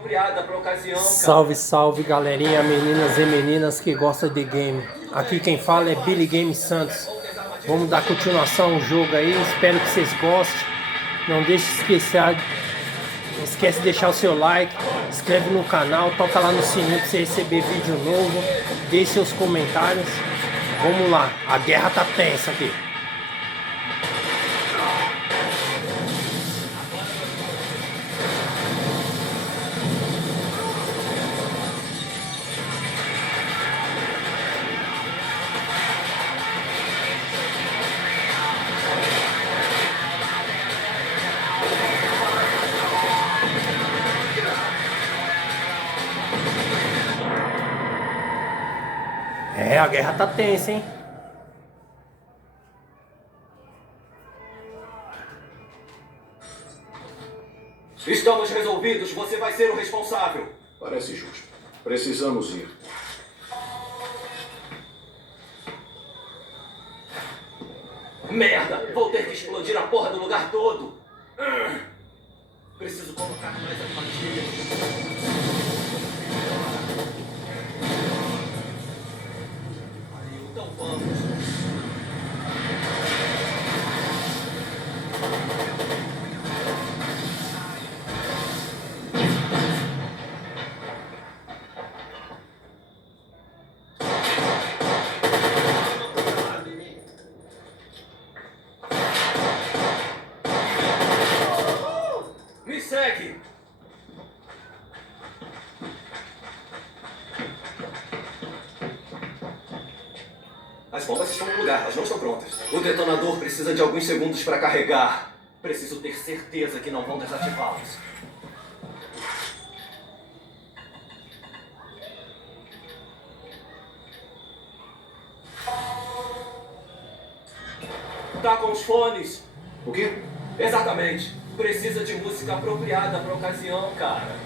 apropriada para a ocasião, cara. Salve, salve, galerinha, meninas e meninas que gostam de game. Aqui quem fala é Billy Game Santos. Vamos dar continuação ao jogo aí, espero que vocês gostem. Não deixe não esquece de deixar o seu like, inscreve no canal, toca lá no sininho para você receber vídeo novo, deixe seus comentários. Vamos lá, a guerra tá tensa aqui. A guerra tá tensa, hein? Estamos resolvidos, você vai ser o responsável. Parece justo. Precisamos ir. Merda! Vou ter que explodir a porra do lugar todo. Preciso colocar mais armadilhas. Então vamos. Me segue! As bombas estão no lugar, elas não estão prontas. O detonador precisa de alguns segundos para carregar. Preciso ter certeza que não vão desativá-los. Tá com os fones? O quê? Exatamente. Precisa de música apropriada para a ocasião, cara.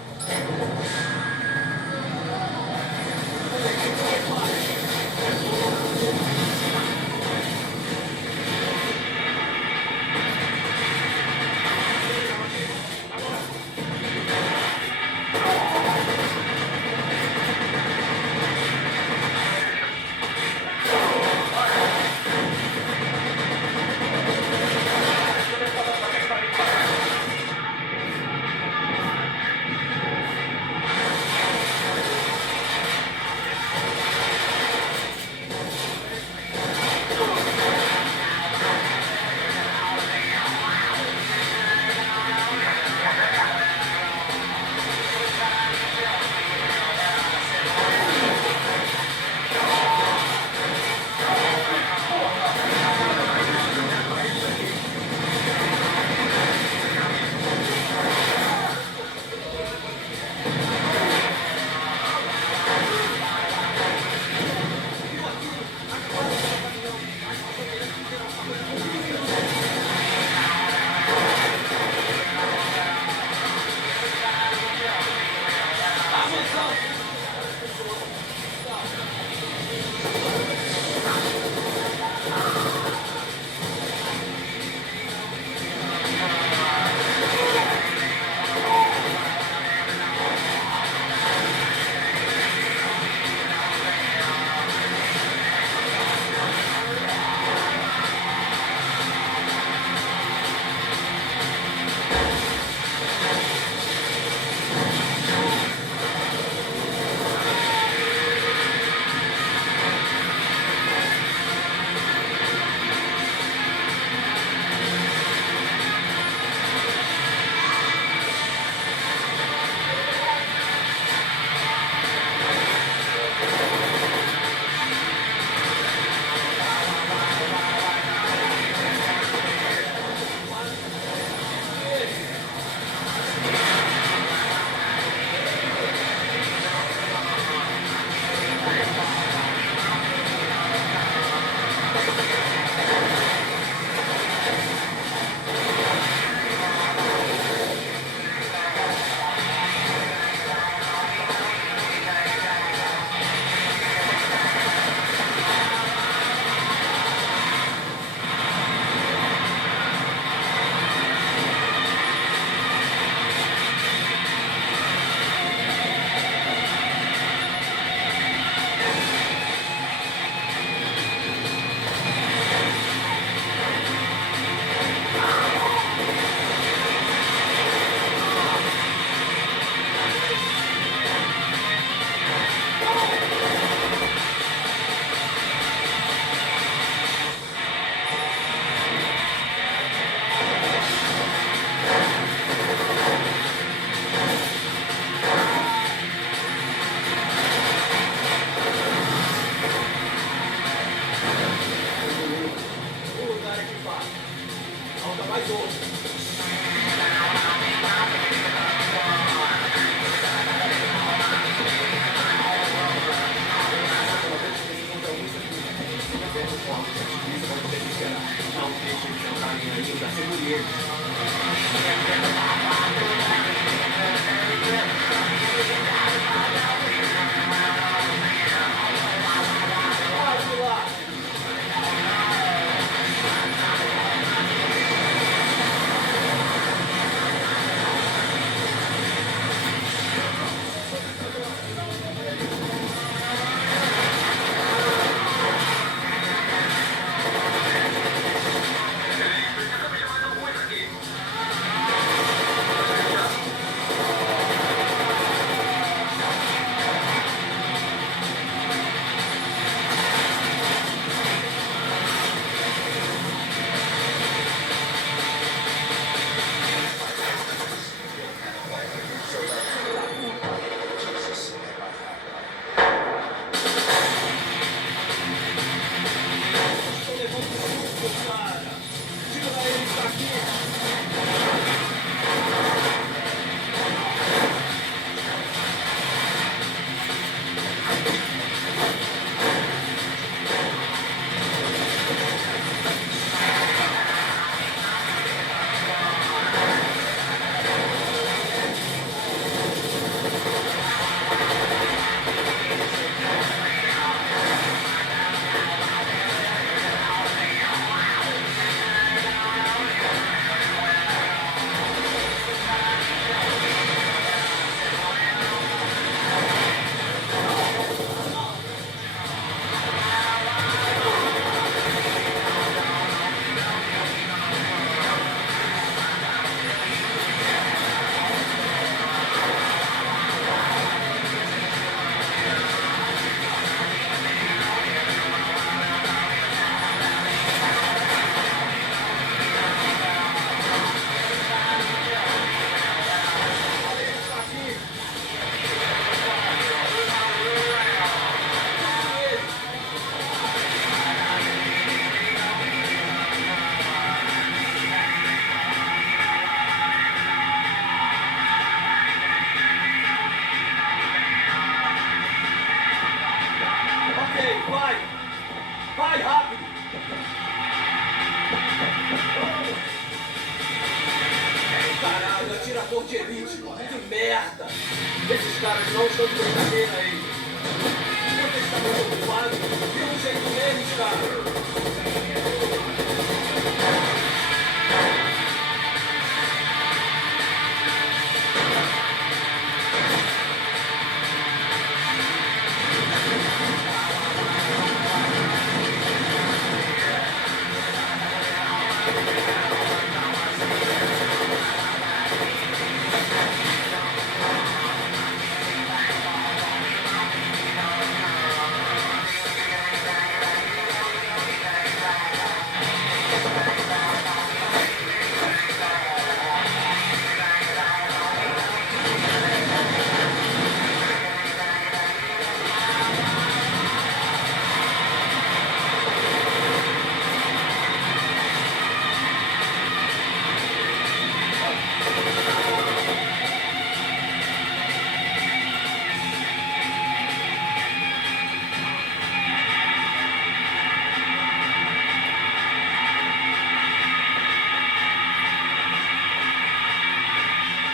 alerta! Esses caras não estão de brincadeira aí! Você está muito ocupado? De um jeito deles, cara!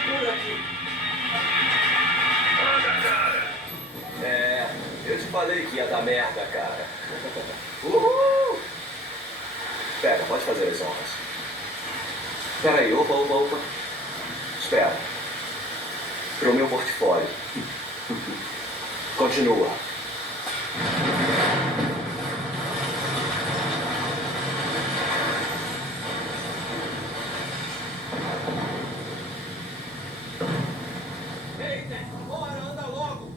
Por aqui. É, eu te falei que ia dar merda, cara. Uhul! Pera, pode fazer as honras. Espera aí, opa. Espera. Pro meu portfólio. Continua. Ei, Zé, bora, anda logo!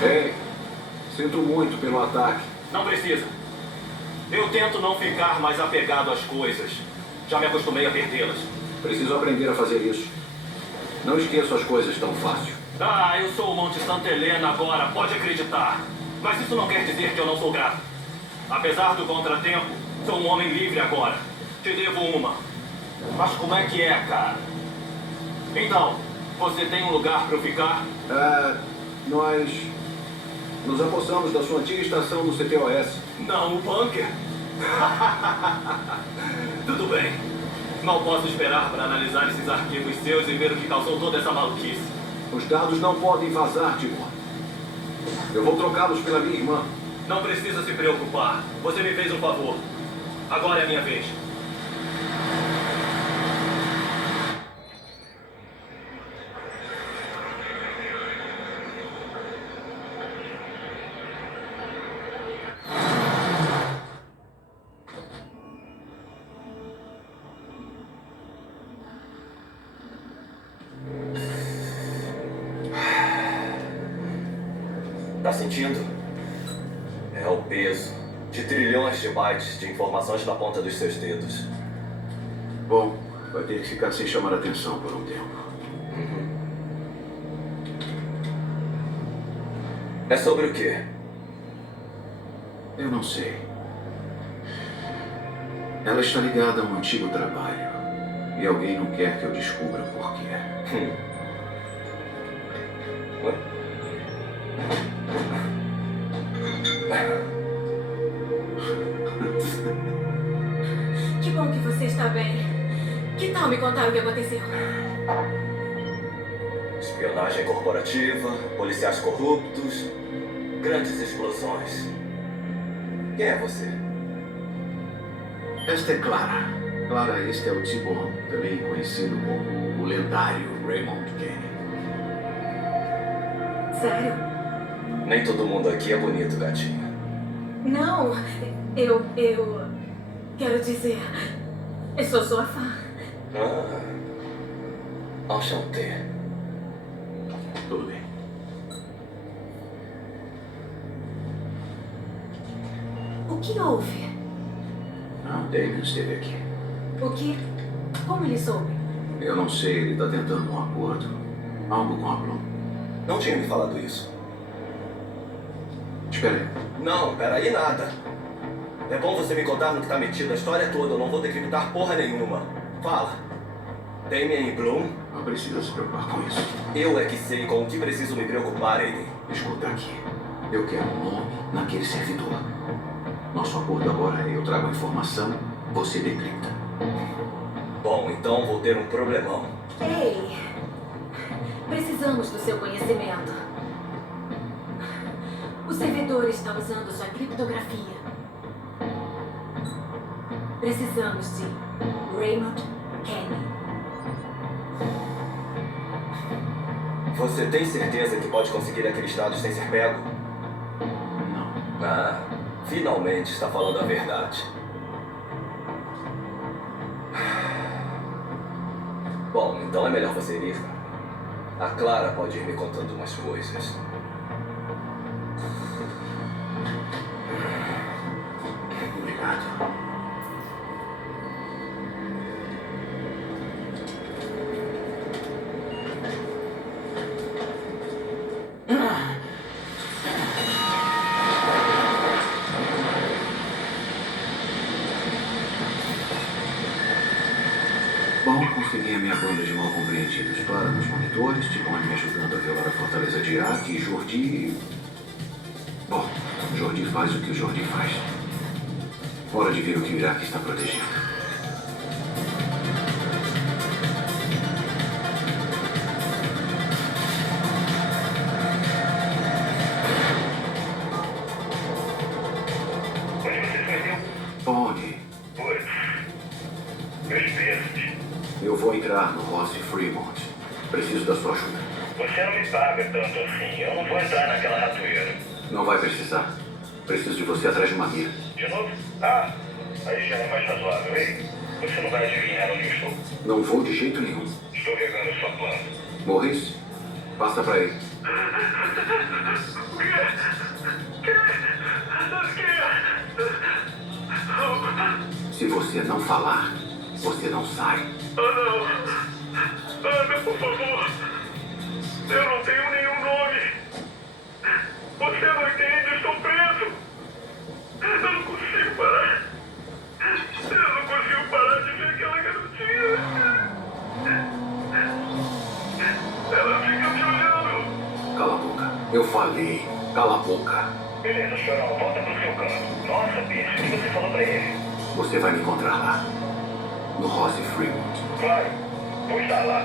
Ei, sinto muito pelo ataque. Não precisa. Eu tento não ficar mais apegado às coisas. Já me acostumei a perdê-las. Preciso aprender a fazer isso. Não esqueço as coisas tão fácil. Ah, eu sou o Monte Santa Helena agora, pode acreditar. Mas isso não quer dizer que eu não sou grato. Apesar do contratempo, sou um homem livre agora. Te devo uma. Mas como é que é, cara? Então, você tem um lugar para eu ficar? Nós nos apossamos da sua antiga estação no CTOS. Não, o bunker? Tudo bem. Mal posso esperar para analisar esses arquivos seus e ver o que causou toda essa maluquice. Os dados não podem vazar, Timor. Eu vou trocá-los pela minha irmã. Não precisa se preocupar. Você me fez um favor. Agora é a minha vez. Tá sentindo? É o peso de trilhões de bytes de informações na ponta dos seus dedos. Bom, vai ter que ficar sem chamar atenção por um tempo. É sobre o quê? Eu não sei. Ela está ligada a um antigo trabalho. E alguém não quer que eu descubra por quê. Que bom que você está bem. Que tal me contar o que aconteceu? Espionagem corporativa, policiais corruptos, grandes explosões. Quem é você? Esta é Clara. Clara, este é o T-Bone, também conhecido como o lendário Raymond Kenny. Sério? Nem todo mundo aqui é bonito, gatinha. Não, eu quero dizer, eu sou sua fã. Enchanté. Tudo bem. O que houve? Ah, o Damien esteve aqui. O que? Como ele soube? Eu não sei, ele está tentando um acordo. Algo com a Bloom. Não tinha me falado isso. Espera aí. Não, peraí, nada. É bom você me contar no que tá metido a história toda. Eu não vou decrimitar porra nenhuma. Fala. Damien e Bloom? Não precisa se preocupar com isso. Eu é que sei com o que preciso me preocupar, Aiden. Escuta aqui. Eu quero um nome naquele servidor. Nosso acordo agora é: eu trago a informação, você decripta. Bom, então vou ter um problemão. Ei! Precisamos do seu conhecimento. O servidor está usando sua criptografia. Precisamos de Raymond Kenny. Você tem certeza que pode conseguir aqueles dados sem ser pego? Não. Ah, finalmente está falando a verdade. Bom, então é melhor você ir. A Clara pode ir me contando umas coisas. Obrigado. Bom, consegui a minha banda de mal compreendidos. Clara nos monitores, Tibone me ajudando a violar a fortaleza de Iraque e Jordi... Bom, Jordi faz o que o Jordi faz. Hora de ver o que o Iraque está protegendo. Onde você se meteu? Pony, Putz. Meus pesos. eu vou entrar no Rossi Fremont. Preciso da sua ajuda. Você não me paga tanto assim. Eu não vou entrar naquela ratoeira. Não vai precisar. Preciso de você atrás de uma mira. De novo? Ah, aí já é mais razoável. Ei, você não vai adivinhar onde eu estou. Não vou de jeito nenhum. Estou regando sua planta. Morris, passa pra ele. O quê? Se você não falar, você não sai. Ah, não. Ana, por favor. Eu não tenho nenhum nome. Você não entende, eu estou preso. Eu não consigo parar. Eu não consigo parar de ver aquela garotinha. Ela fica me olhando. Cala a boca. Eu falei. Cala a boca. Beleza, chorão, volta pro seu canto. Nossa, bicho, o que você falou pra ele? Você vai me encontrar lá. No Rossi Fremont. Claro, vou estar lá.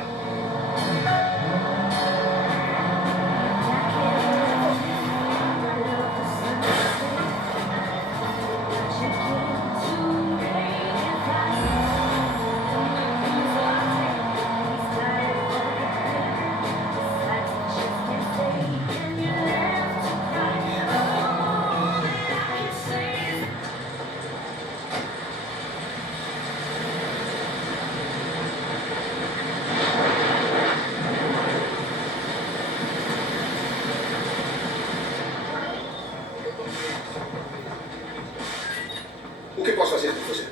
O que posso fazer por você?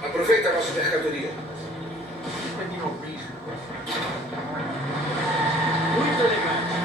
Aproveita a nossa mercadoria. Muito elegante.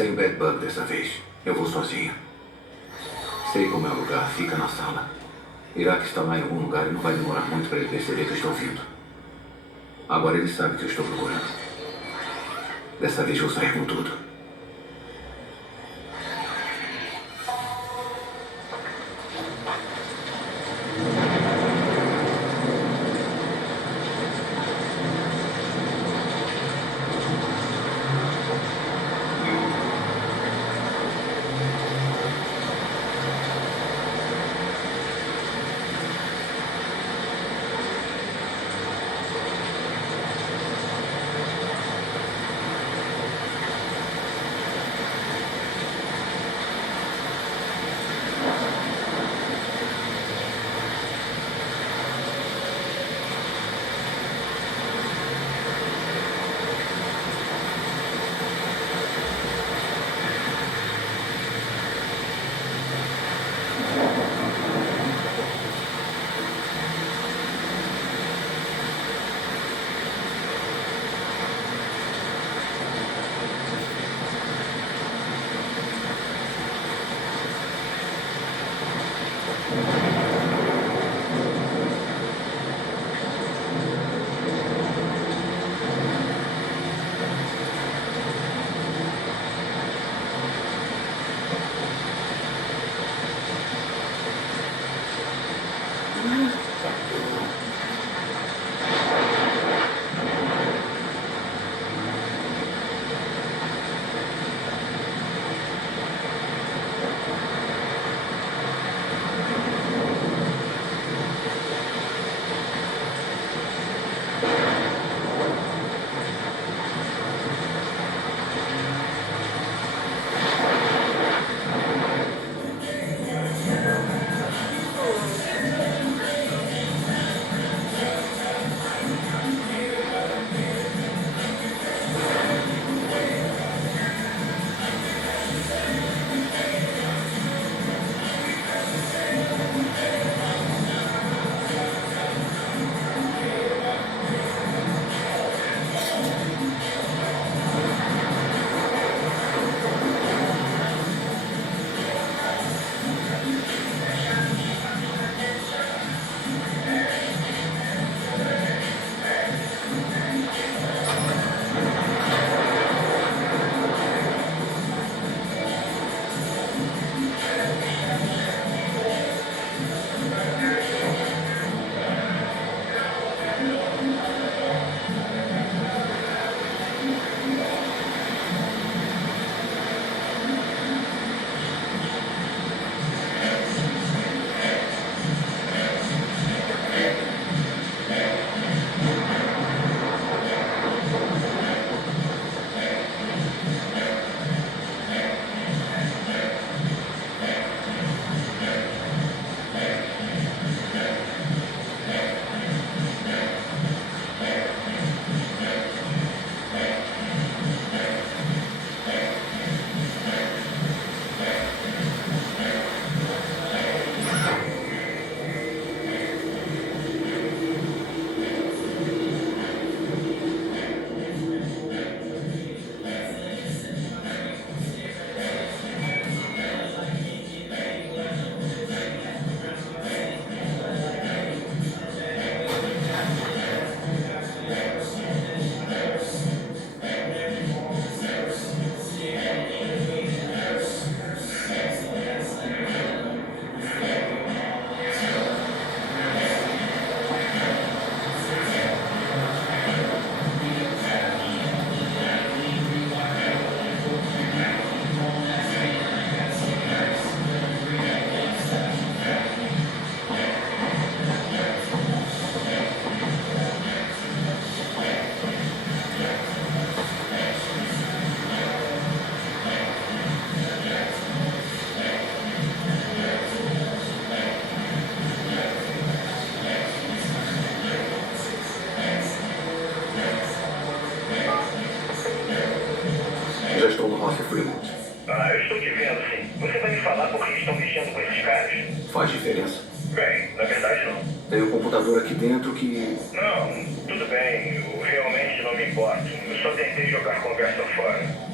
Sem o Bad Bug dessa vez. Eu vou sozinho. Sei como é o lugar. Fica na sala. Iraque está lá em algum lugar e não vai demorar muito para ele perceber que eu estou vindo. Agora ele sabe que eu estou procurando. Dessa vez vou sair com tudo. Eu estou te vendo, sim. Você vai me falar por que estão mexendo com esses caras? Faz diferença? Bem, na verdade não. Tem um computador aqui dentro que... Não, tudo bem. Eu realmente não me importo. Eu só tentei jogar conversa fora.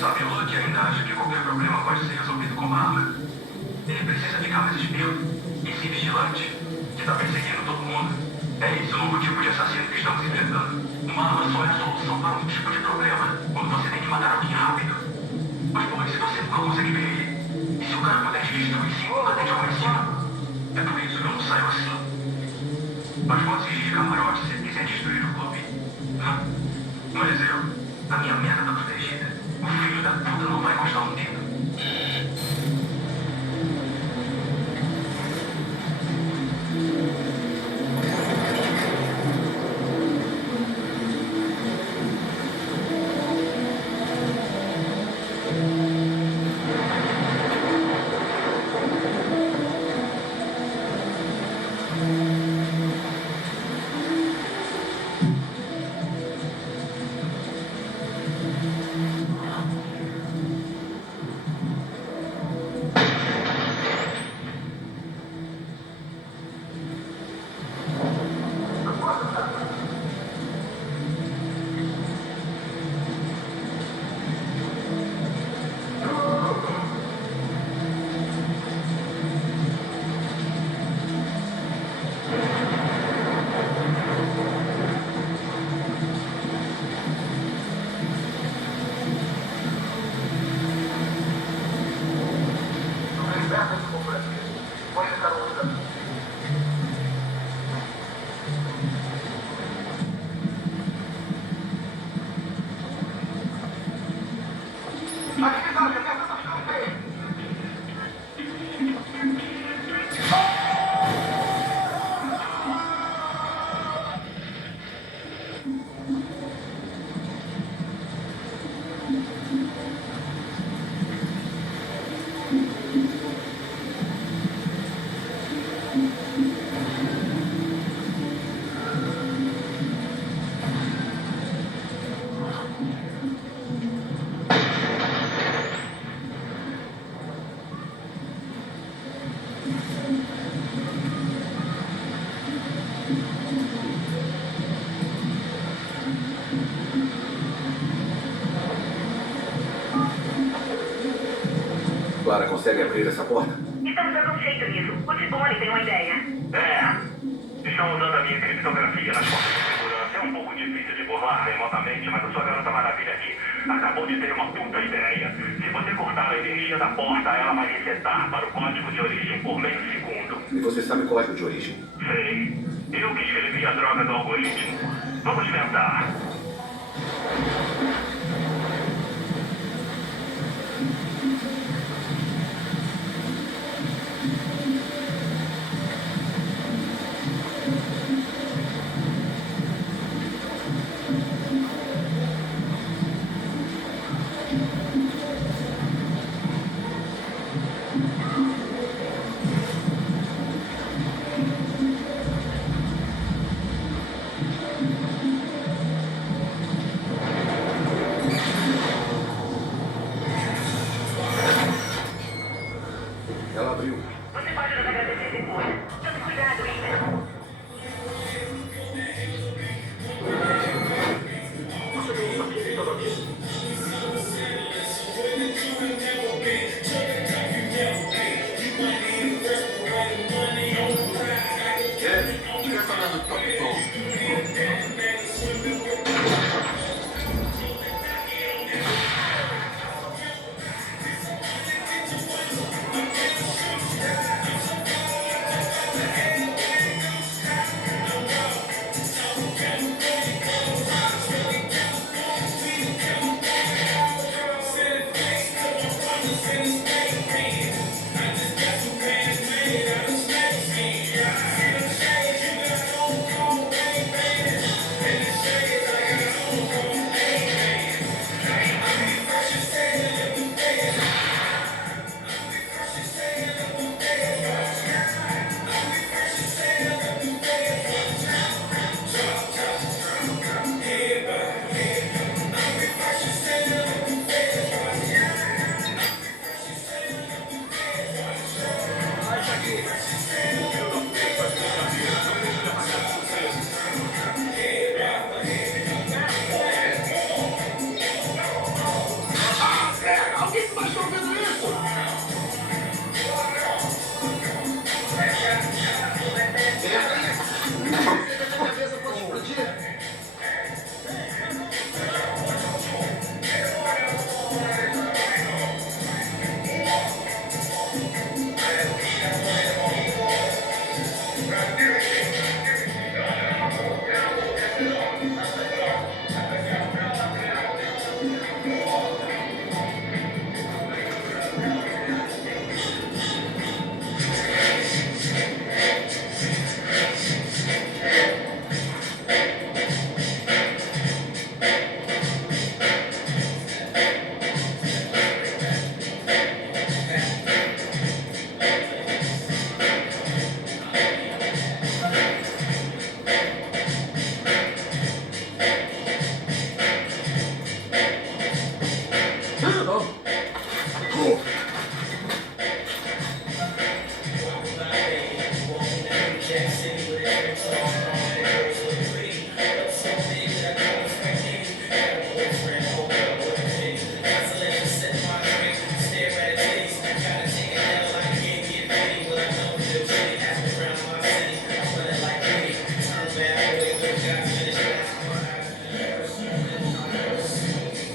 Sabe, o Luke ainda acha que qualquer problema pode ser resolvido com uma arma. Ele precisa ficar mais esperto e ser vigilante, que tá perseguindo todo mundo. É esse o novo tipo de assassino que estamos enfrentando. Uma arma só é a solução para um tipo de problema, quando você tem que matar alguém rápido. Mas, porra, se você nunca consegue ver ele, e se o cara puder te destruir sem nunca ter te conhecido? É por isso que eu não saio assim. Mas pode exigir de camarote se ele quiser destruir o clube. Mas a minha merda tá protegida. O filho da puta não vai encostar um dedo. Clara consegue abrir essa porta? Estamos dando um jeito nisso. O Tigone tem uma ideia. Estão usando a minha criptografia nas portas de segurança. É um pouco difícil de burlar remotamente, mas a sua garota maravilha aqui acabou de ter uma puta ideia. Se você cortar a energia da porta, ela vai resetar para o código de origem por meio segundo. E você sabe o código de origem? Sei. Eu que escrevi a droga do algoritmo. Vamos tentar. Ela abriu. Você pode nos agradecer depois. Tome cuidado, Ida. Estiver falando top tom.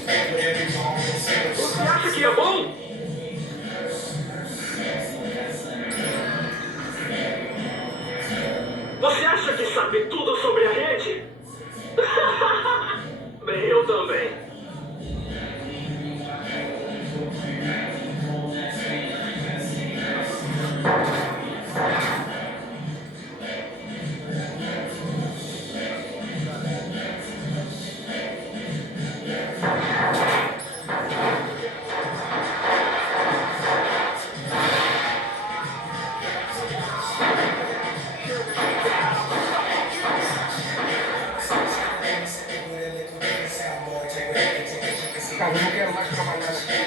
Você acha que é bom? Você acha que sabe tudo sobre a gente? Bem, eu também. Cara, eu não quero mais trabalhar aqui.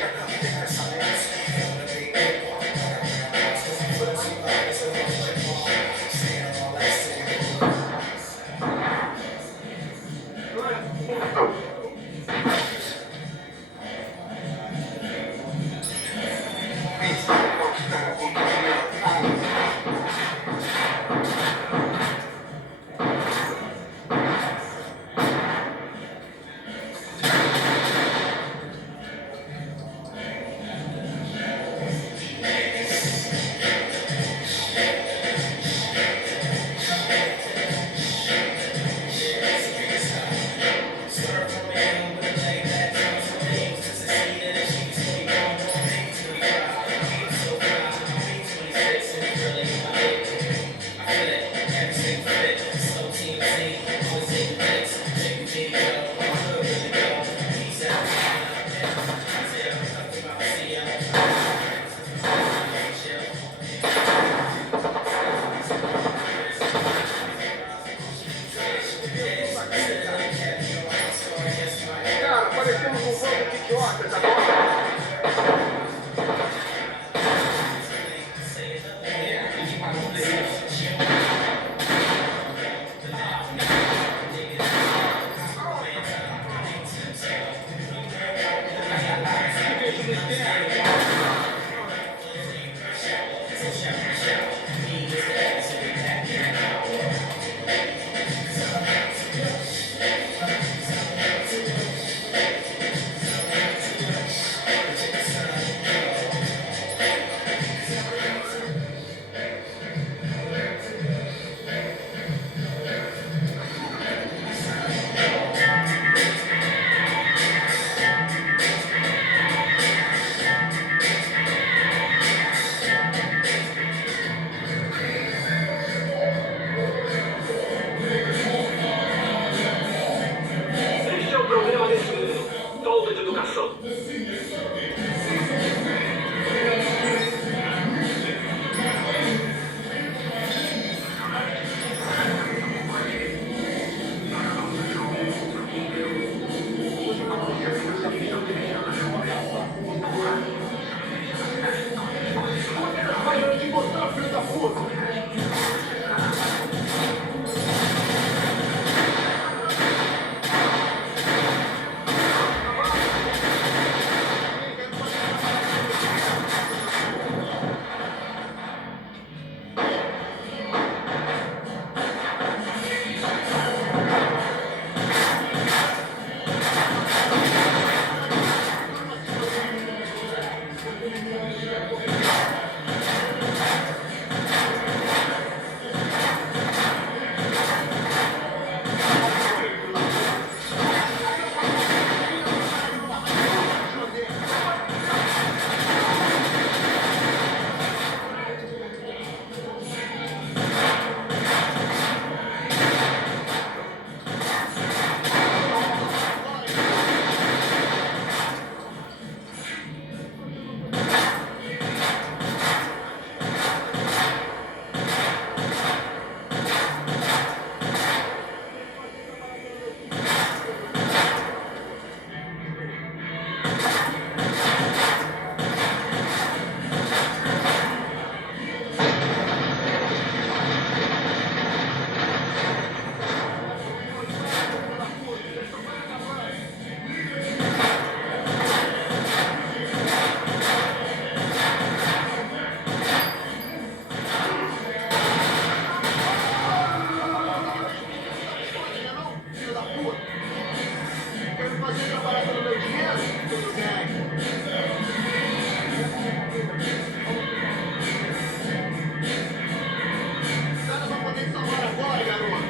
Cara, parecemos um bando de idiotas agora. Tudo bem. Os caras vão poder te salvar agora, garoto.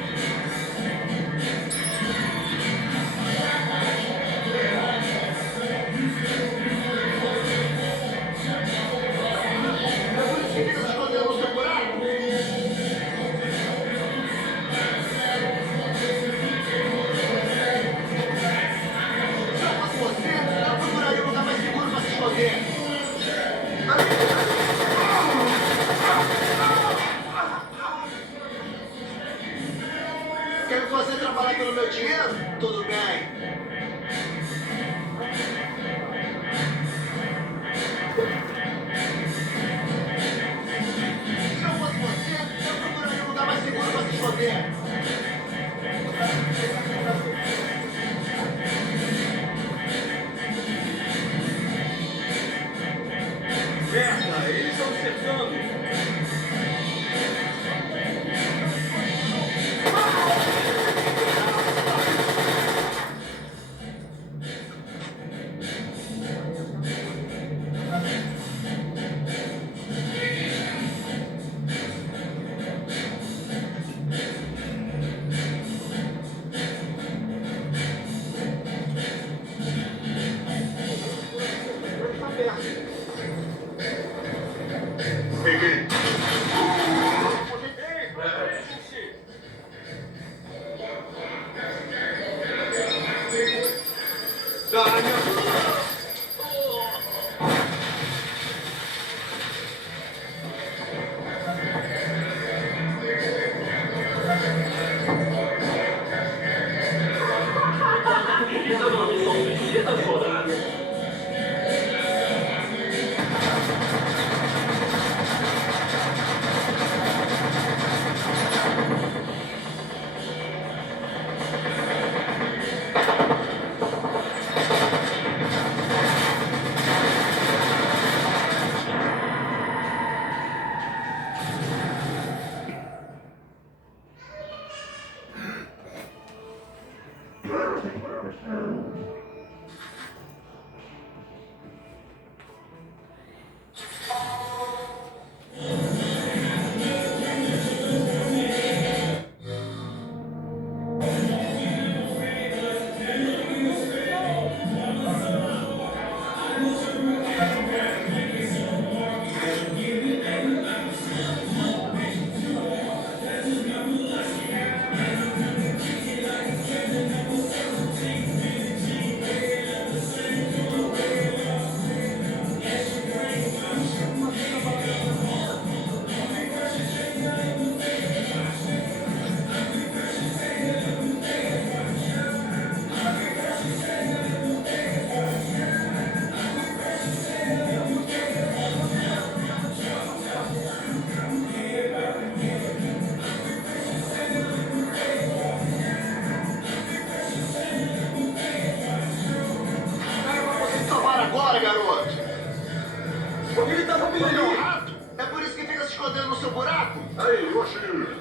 É por isso que fica se escondendo no seu buraco? Se eu fosse você, eu procuraria um lugar mais seguro para se esconder. Quer você trabalhar pelo meu dinheiro? Tudo bem. Se eu fosse você, eu procuraria um lugar mais seguro para se esconder. Merda, eles estão cercando. Peguei. Agora, garoto! Ele tava bem Foi ali. um rato? É por isso que fica se escondendo no seu buraco? Aí, Yoshi.